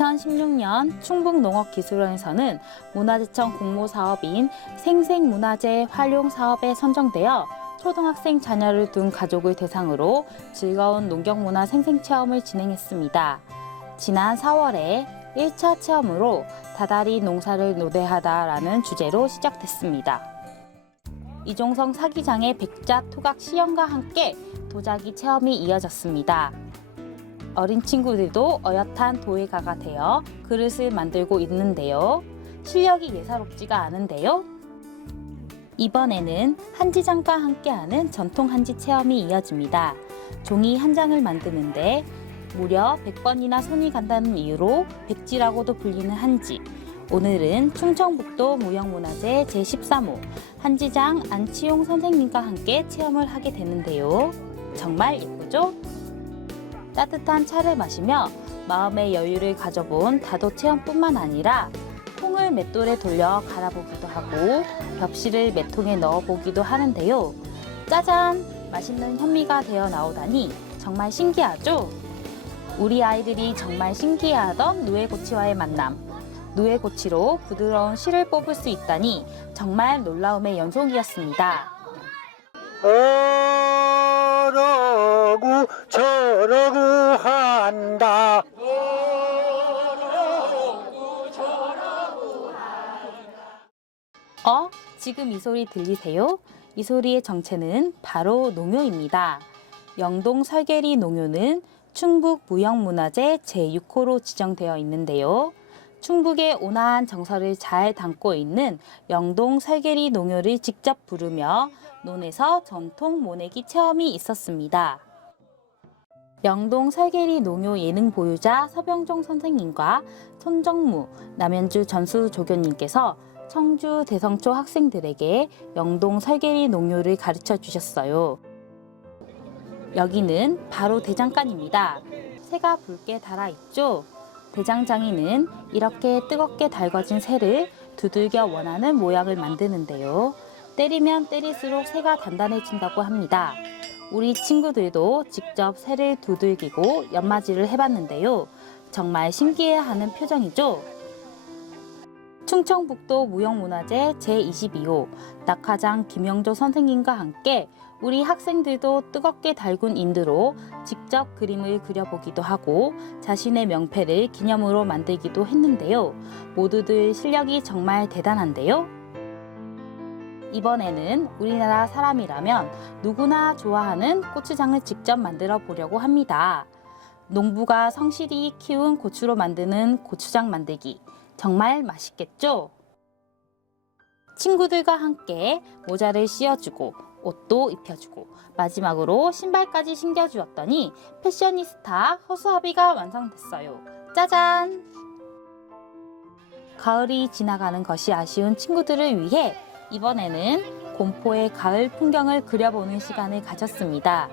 2016년 충북농업기술원에서는 문화재청 공모사업인 생생문화재 활용사업에 선정되어 초등학생 자녀를 둔 가족을 대상으로 즐거운 농경문화 생생체험을 진행했습니다. 지난 4월에 1차 체험으로 다다리 농사를 노대하다라는 주제로 시작됐습니다. 이종성 사기장의 백자 토각 시연과 함께 도자기 체험이 이어졌습니다. 어린 친구들도 어엿한 도예가가 되어 그릇을 만들고 있는데요. 실력이 예사롭지가 않은데요. 이번에는 한지장과 함께하는 전통 한지 체험이 이어집니다. 종이 한 장을 만드는데 무려 100번이나 손이 간다는 이유로 백지라고도 불리는 한지. 오늘은 충청북도 무형문화재 제13호 한지장 안치용 선생님과 함께 체험을 하게 되는데요. 정말 예쁘죠? 따뜻한 차를 마시며 마음의 여유를 가져본 다도 체험뿐만 아니라 콩을 맷돌에 돌려 갈아보기도 하고 벽실을 맷통에 넣어보기도 하는데요. 짜잔! 맛있는 현미가 되어 나오다니 정말 신기하죠? 우리 아이들이 정말 신기해하던 누에고치와의 만남. 누에고치로 부드러운 실을 뽑을 수 있다니 정말 놀라움의 연속이었습니다. 어러구 저러구 한다 어? 지금 이 소리 들리세요? 이 소리의 정체는 바로 농요입니다. 영동 설계리 농요는 충북 무형문화재 제6호로 지정되어 있는데요. 충북의 온화한 정서를 잘 담고 있는 영동 설계리 농요를 직접 부르며 논에서 전통 모내기 체험이 있었습니다. 영동 설계리 농요 예능 보유자 서병종 선생님과 손정무, 남현주 전수 조교님께서 청주 대성초 학생들에게 영동 설계리 농요를 가르쳐 주셨어요. 여기는 바로 대장간입니다. 새가 붉게 달아 있죠? 대장장이는 이렇게 뜨겁게 달궈진 새를 두들겨 원하는 모양을 만드는데요. 때리면 때릴수록 새가 단단해진다고 합니다. 우리 친구들도 직접 새를 두들기고 연마질을 해봤는데요. 정말 신기해하는 표정이죠? 충청북도 무형문화재 제22호 낙화장 김영조 선생님과 함께 우리 학생들도 뜨겁게 달군 인두로 직접 그림을 그려보기도 하고 자신의 명패를 기념으로 만들기도 했는데요. 모두들 실력이 정말 대단한데요. 이번에는 우리나라 사람이라면 누구나 좋아하는 고추장을 직접 만들어 보려고 합니다. 농부가 성실히 키운 고추로 만드는 고추장 만들기. 정말 맛있겠죠? 친구들과 함께 모자를 씌워주고 옷도 입혀주고 마지막으로 신발까지 신겨주었더니 패셔니스타 허수아비가 완성됐어요. 짜잔! 가을이 지나가는 것이 아쉬운 친구들을 위해 이번에는 곰포의 가을 풍경을 그려보는 시간을 가졌습니다.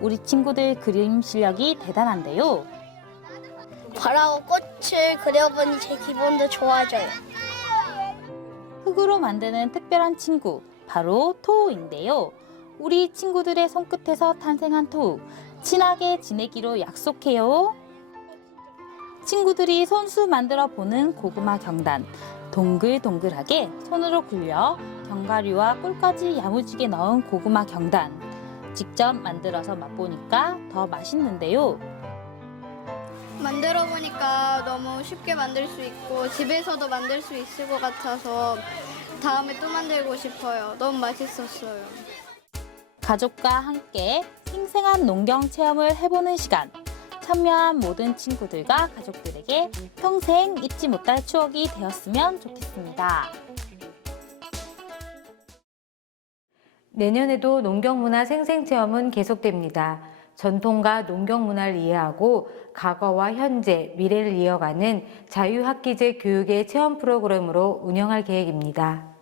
우리 친구들 그림 실력이 대단한데요. 바라고 꽃을 그려보니 제 기분도 좋아져요. 흙으로 만드는 특별한 친구, 바로 토우인데요. 우리 친구들의 손끝에서 탄생한 토우, 친하게 지내기로 약속해요. 친구들이 손수 만들어 보는 고구마 경단, 동글동글하게 손으로 굴려 견과류와 꿀까지 야무지게 넣은 고구마 경단. 직접 만들어서 맛보니까 더 맛있는데요. 만들어 보니까 너무 쉽게 만들 수 있고 집에서도 만들 수 있을 것 같아서 다음에 또 만들고 싶어요. 너무 맛있었어요. 가족과 함께 생생한 농경 체험을 해보는 시간. 참여한 모든 친구들과 가족들에게 평생 잊지 못할 추억이 되었으면 좋겠습니다. 내년에도 농경문화 생생체험은 계속됩니다. 전통과 농경문화를 이해하고 과거와 현재, 미래를 이어가는 자유학기제 교육의 체험 프로그램으로 운영할 계획입니다.